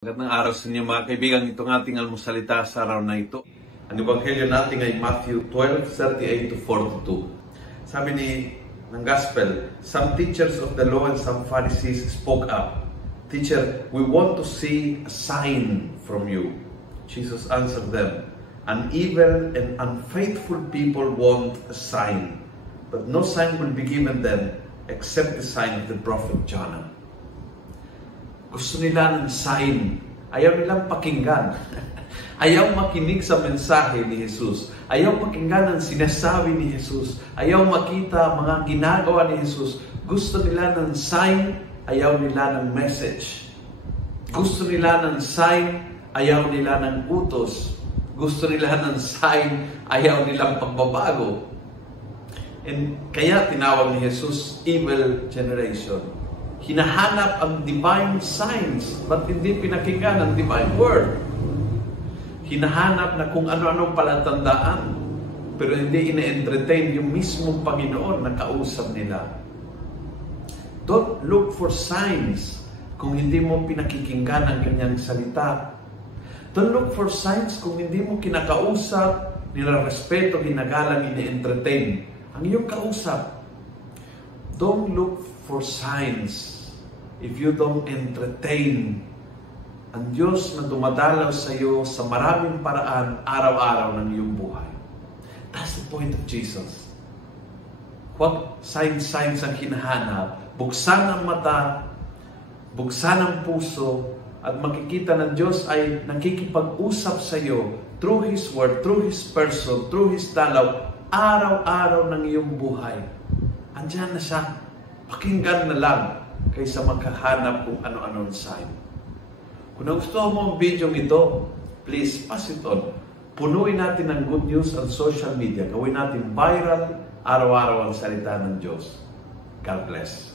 Magandang araw sa inyo mga kaibigan. Itong ating almusalita sa araw na ito. Ang ebanghelyo natin ay Matthew 12:38-42. Sabi ng Gospel, some teachers of the law and some Pharisees spoke up. Teacher, we want to see a sign from you. Jesus answered them, an evil and unfaithful people want a sign, but no sign will be given them except the sign of the prophet Jonah. Gusto nila ng sign. Ayaw nilang pakinggan. Ayaw makinig sa mensahe ni Jesus. Ayaw pakinggan ang sinasabi ni Jesus. Ayaw makita mga ginagawa ni Jesus. Gusto nila ng sign. Ayaw nila ng message. Gusto nila ng sign. Ayaw nila ng utos. Gusto nila ng sign. Ayaw nilang pagbabago. And kaya tinawag ni Jesus evil generation. Hinahanap ang divine signs, but hindi pinakinggan ang divine word. Hinahanap na kung ano-anong palatandaan, pero hindi ina-entertain yung mismong Panginoon na kausap nila. Don't look for signs kung hindi mo pinakikinggan ang kanyang salita. Don't look for signs kung hindi mo kinakausap, nilarespeto, ginagalang, ina-entertain ang iyong kausap. Don't look for signs if you don't entertain ang Diyos na dumadalaw sa iyo sa maraming paraan araw-araw ng iyong buhay. That's the point of Jesus. What signs ang hinahanap? Buksan ang mata, buksan ang puso, at makikita ng Diyos ay nakikipag-usap sa iyo through His Word, through His person, through His dalaw, araw-araw ng iyong buhay. Andiyan na siya. Pakinggan na lang kaysa magkahanap kung ano-anong sign. Kung nagustuhan mo ang video ito, please pass it on. Punuin natin ng good news ang social media. Gawin natin viral, araw-araw ang salita ng Diyos. God bless.